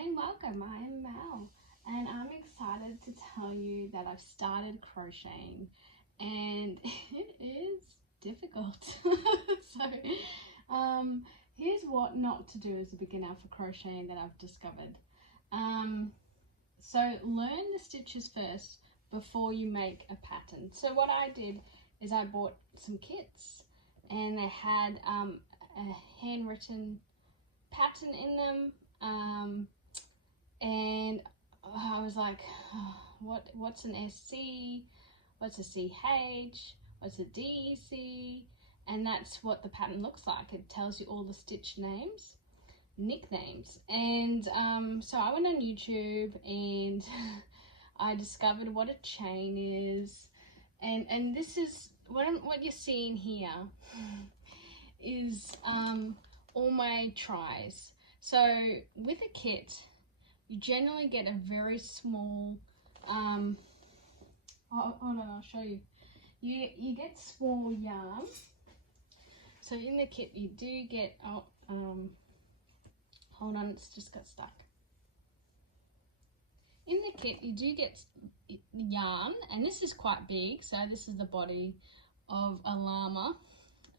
Hi and welcome, I am Mel and I'm excited to tell you that I've started crocheting and it is difficult. Here's what not to do as a beginner for crocheting that I've discovered. So learn the stitches first before you make a pattern. So what I did is I bought some kits and they had a handwritten pattern in them, and I was like, oh, what's an SC, what's a CH, what's a DC, and that's what the pattern looks like. It tells you all the stitch names, nicknames, and so I went on YouTube and I discovered what a chain is, and this is what you're seeing here is all my tries. So with a kit you generally get a very small hold on, I'll show you. You get small yarn. So in the kit you do get hold on, it's just got stuck. In the kit you do get yarn, and this is quite big, so this is the body of a llama.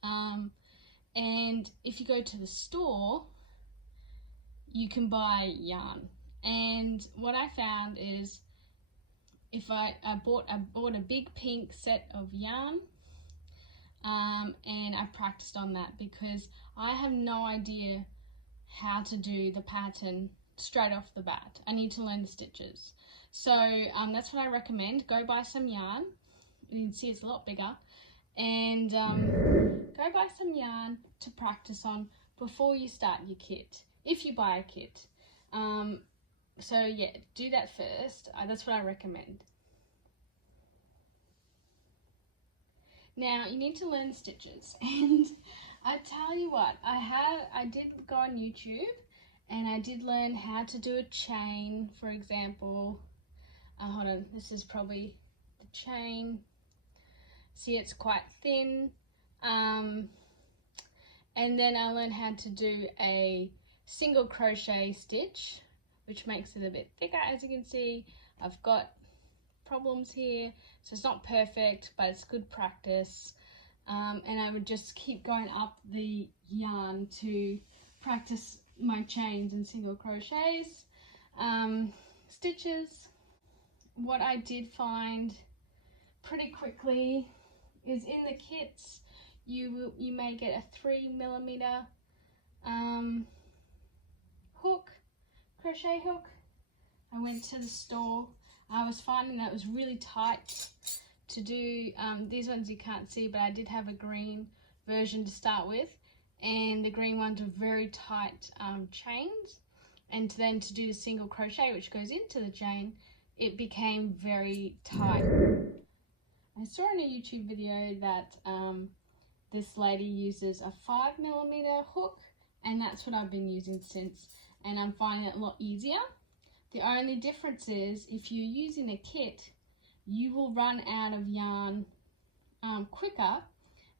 And if you go to the store, you can buy yarn. And what I found is if I bought a big pink set of yarn, and I practiced on that because I have no idea how to do the pattern straight off the bat. I need to learn the stitches. So that's what I recommend. Go buy some yarn. You can see it's a lot bigger. And go buy some yarn to practice on before you start your kit, if you buy a kit. So yeah, do that first. That's what I recommend. Now you need to learn stitches, and I tell you what, I did go on YouTube and I did learn how to do a chain, for example. Hold on, this is probably the chain. See, it's quite thin. And then I learned how to do a single crochet stitch, which makes it a bit thicker. As you can see, I've got problems here, so it's not perfect, but it's good practice. And I would just keep going up the yarn to practice my chains and single crochets. Stitches, what I did find pretty quickly is in the kits you may get a 3mm hook, crochet hook. I went to the store. I was finding that it was really tight to do. These ones you can't see, but I did have a green version to start with, and the green ones were very tight chains, and then to do the single crochet which goes into the chain, it became very tight. I saw in a YouTube video that this lady uses a 5mm hook, and that's what I've been using since, and I'm finding it a lot easier. The only difference is if you're using a kit, you will run out of yarn quicker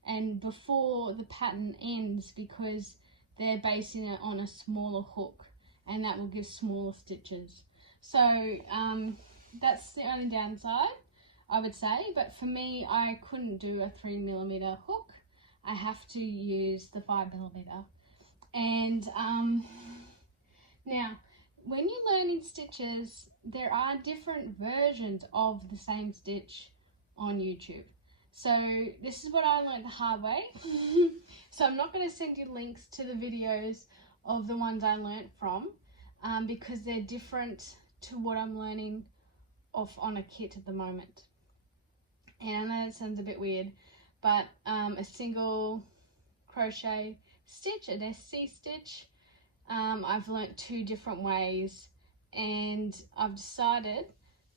and before the pattern ends, because they're basing it on a smaller hook, and that will give smaller stitches. So that's the only downside, I would say. But for me, I couldn't do a 3mm hook. I have to use the 5mm. And now when you're learning stitches, there are different versions of the same stitch on YouTube. So this is what I learned the hard way. So I'm not going to send you links to the videos of the ones I learnt from, because they're different to what I'm learning off on a kit at the moment. And I know it sounds a bit weird, but a single crochet stitch, an SC stitch, I've learnt 2 different ways, and I've decided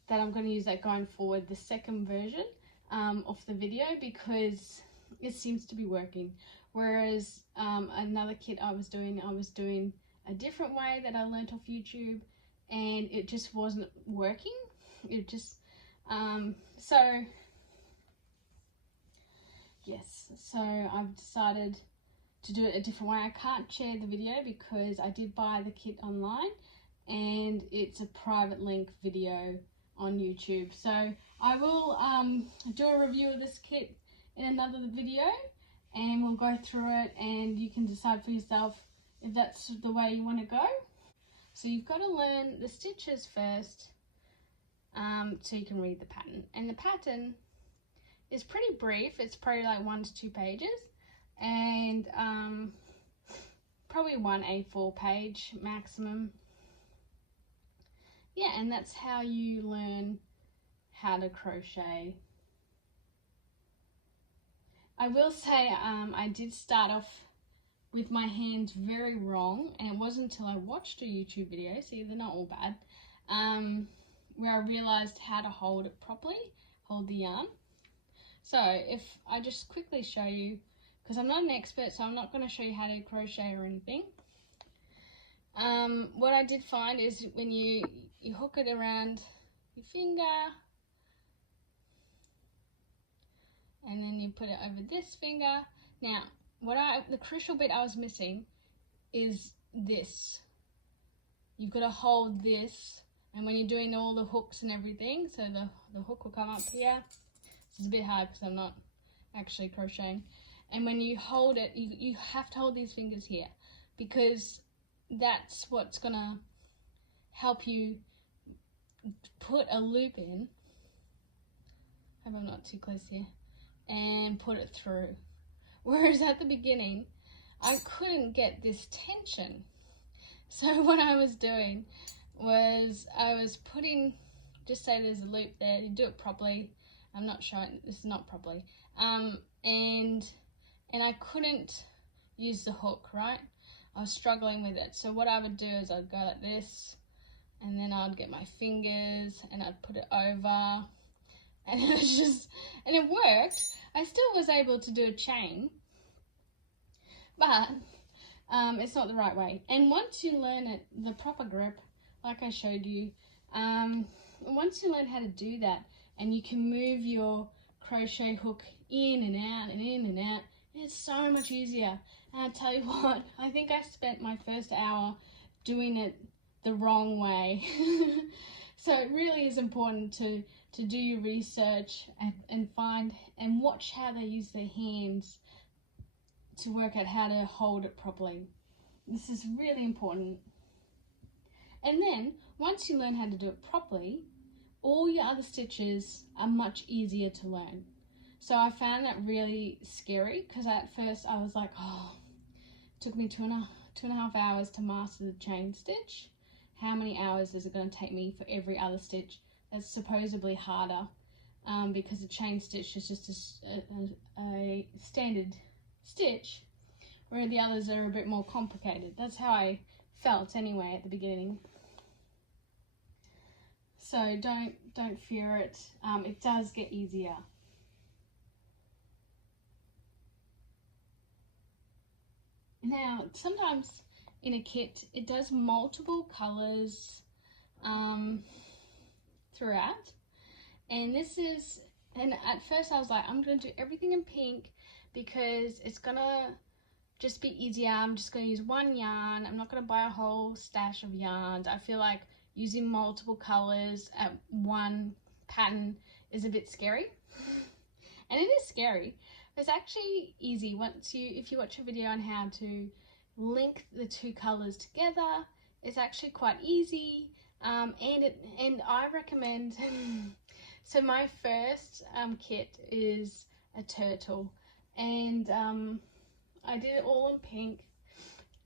that I'm going to use that going forward, the second version of the video, because it seems to be working. Whereas another kit I was doing a different way that I learnt off YouTube, and it just wasn't working. It just so yes, so I've decided to do it a different way. I can't share the video because I did buy the kit online, and it's a private link video on YouTube. So I will do a review of this kit in another video, and we'll go through it and you can decide for yourself if that's the way you want to go. So you've got to learn the stitches first, so you can read the pattern. And the pattern is pretty brief. It's probably like 1 to 2 pages, and probably 1 A4 page maximum. Yeah, and that's how you learn how to crochet. I will say I did start off with my hands very wrong, and it wasn't until I watched a YouTube video, see, they're not all bad, where I realized how to hold it properly, hold the yarn. So if I just quickly show you, because I'm not an expert, so I'm not going to show you how to crochet or anything. What I did find is when you hook it around your finger, and then you put it over this finger. Now, the crucial bit I was missing is this. You've got to hold this, and when you're doing all the hooks and everything, so the hook will come up here. This is a bit hard because I'm not actually crocheting. And when you hold it, you have to hold these fingers here, because that's what's gonna help you put a loop in. I hope I'm not too close here. And put it through. Whereas at the beginning, I couldn't get this tension. So what I was doing was I was putting, just say there's a loop there, you do it properly. I'm not showing, this is not properly. And I couldn't use the hook, right? I was struggling with it. So what I would do is I'd go like this, and then I'd get my fingers and I'd put it over, and it was just, and it worked. I still was able to do a chain, but it's not the right way. And once you learn it, the proper grip, like I showed you, once you learn how to do that, and you can move your crochet hook in and out and in and out, it's so much easier. And I tell you what, I think I spent my first hour doing it the wrong way. So it really is important to do your research and find and watch how they use their hands to work out how to hold it properly. This is really important. And then once you learn how to do it properly, all your other stitches are much easier to learn. So I found that really scary, because at first I was like, oh, it took me two and a half hours to master the chain stitch. How many hours is it going to take me for every other stitch that's supposedly harder? Because the chain stitch is just a standard stitch, where the others are a bit more complicated. That's how I felt anyway at the beginning. So don't fear it. It does get easier. Now, sometimes in a kit, it does multiple colors throughout. And at first I was like, I'm going to do everything in pink because it's going to just be easier. I'm just going to use one yarn. I'm not going to buy a whole stash of yarns. I feel like using multiple colors at one pattern is a bit scary. And it is scary. It's actually easy if you watch a video on how to link the two colors together. It's actually quite easy, and I recommend. So my first kit is a turtle, and I did it all in pink,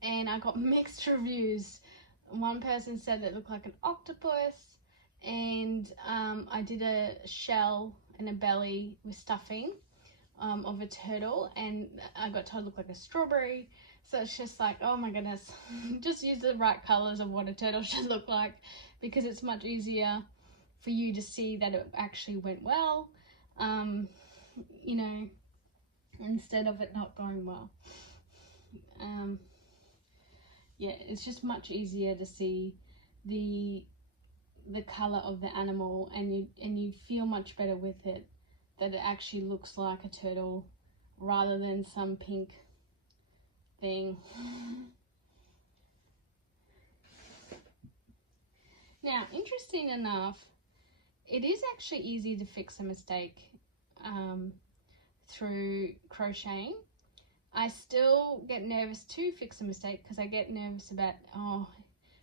and I got mixed reviews. One person said that it looked like an octopus, and I did a shell and a belly with stuffing of a turtle, and I got told it looked like a strawberry. So it's just like, oh my goodness, just use the right colors of what a turtle should look like, because it's much easier for you to see that it actually went well, you know, instead of it not going well. Yeah, it's just much easier to see the color of the animal, and you feel much better with it, that it actually looks like a turtle rather than some pink thing. Now, interesting enough, it is actually easy to fix a mistake through crocheting. I still get nervous to fix a mistake because I get nervous about,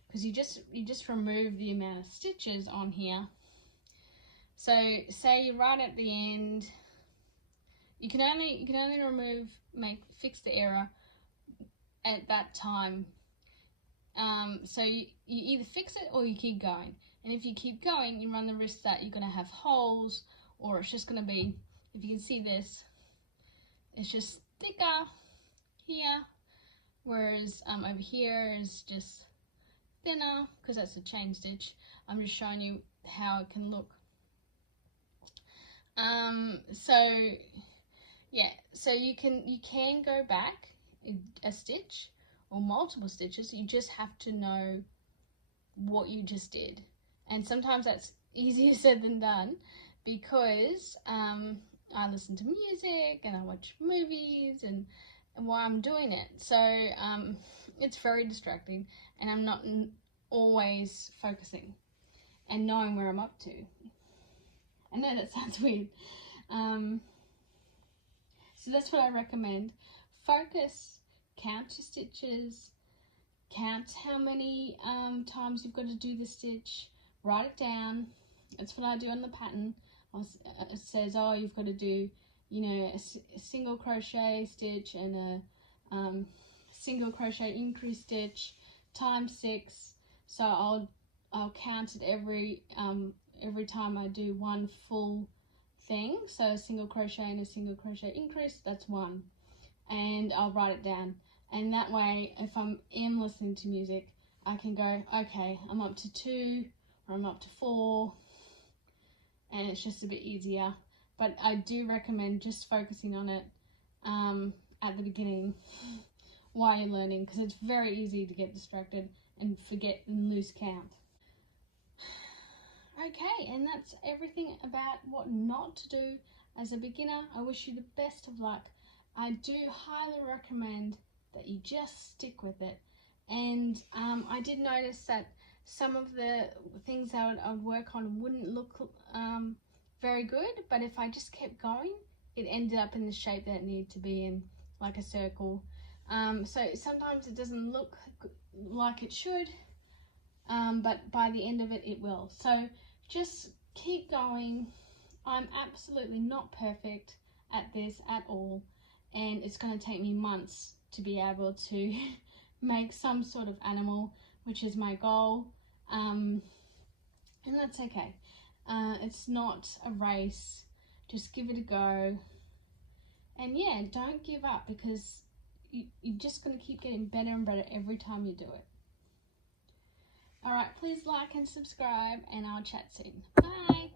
because you just remove the amount of stitches on here. So say you're right at the end, you can only fix the error at that time. So you either fix it or you keep going. And if you keep going, you run the risk that you're going to have holes, or it's just going to be, if you can see this, it's just thicker here, whereas over here is just thinner because that's a chain stitch. I'm just showing you how it can look. So yeah, so you can go back a stitch or multiple stitches. You just have to know what you just did, and sometimes that's easier said than done, because I listen to music and I watch movies and while I'm doing it, so it's very distracting, and I'm not always focusing and knowing where I'm up to. I know that sounds weird. So that's what I recommend. Focus, count your stitches, count how many times you've got to do the stitch, write it down. That's what I do on the pattern. It says, oh, you've got to do, you know, a single crochet stitch and a single crochet increase stitch times 6. So I'll count it every time I do one full thing. So a single crochet and a single crochet increase, that's 1, and I'll write it down. And that way, if I am listening to music, I can go, okay, I'm up to 2 or I'm up to 4, and it's just a bit easier. But I do recommend just focusing on it at the beginning while you're learning, because it's very easy to get distracted and forget and lose count. Okay, and that's everything about what not to do as a beginner. I wish you the best of luck. I do highly recommend that you just stick with it. And I did notice that some of the things I would work on wouldn't look very good, but if I just kept going, it ended up in the shape that it needed to be in, like a circle. So sometimes it doesn't look like it should, but by the end of it, it will. So just keep going. I'm absolutely not perfect at this at all, and it's going to take me months to be able to make some sort of animal, which is my goal, and that's okay. It's not a race. Just give it a go, and yeah, don't give up, because you're just going to keep getting better and better every time you do it. Alright, please like and subscribe, and I'll chat soon. Bye!